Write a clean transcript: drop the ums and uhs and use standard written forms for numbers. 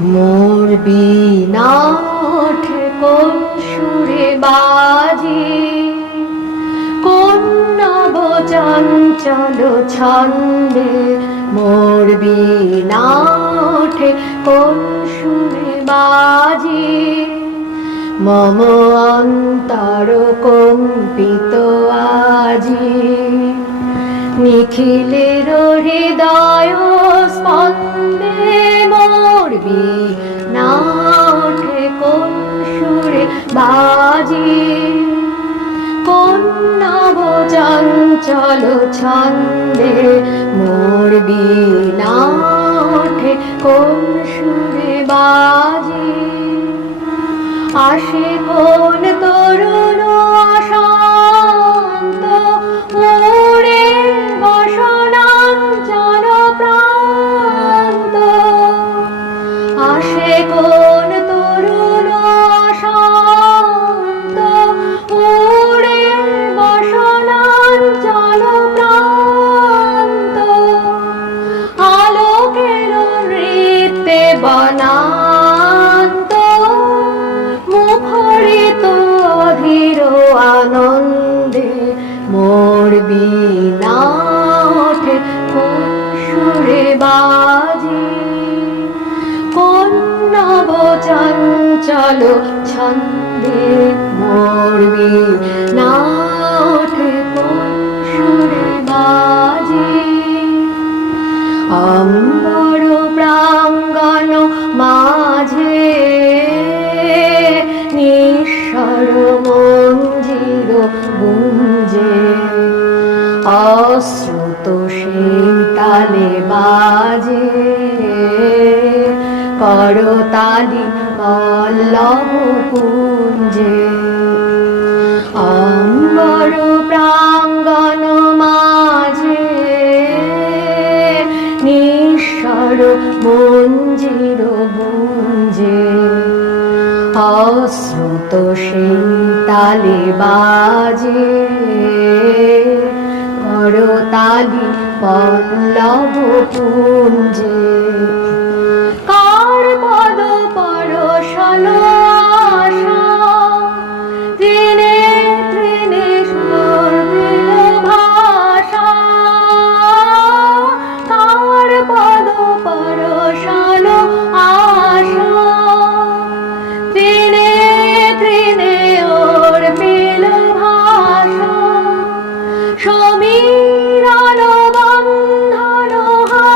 মোর বীণা ওঠে কোন সুরে বাজে, কোন নব চঞ্চল ছন্দে। মোর বীণা ওঠে কোন সুরে বাজে, মম অন্তর কম্পিত আজি। নিখিলের হৃদয় স্পন্দে মোর বীণা ওঠে কোন সুরে বাজে, কোন নব চঞ্চল ছন্দে। মোর বীণা ওঠে কোন সুরে বাজে, আসে কোন তরুণ অশান্ত উড়ে বসনাঞ্চল প্রান্ত। আসে কোন তরুণ অশান্ত উড়ে বসনাঞ্চল প্রান্ত। আলোকের নৃত্যে বনান্ত মুখরিত অধীর আনন্দে। মোর বীণা ওঠে কোন সুরে বাজে, কোন নব চঞ্চল ছন্দে। মোর বীণা ওঠে কোন সুরে বাজে। অম্বর প্রাঙ্গণ মাঝে নিঃস্বর মঞ্জির গুঞ্জে, অশ্রুত সেই তালে বাজে করতালি পল্লব কুঞ্জে। অম্বর প্রাঙ্গণ মাঝে নিঃস্বর মঞ্জির গুঞ্জে, অশ্রুত সেই তালে বাজে করতালি পল্লব কুঞ্জে।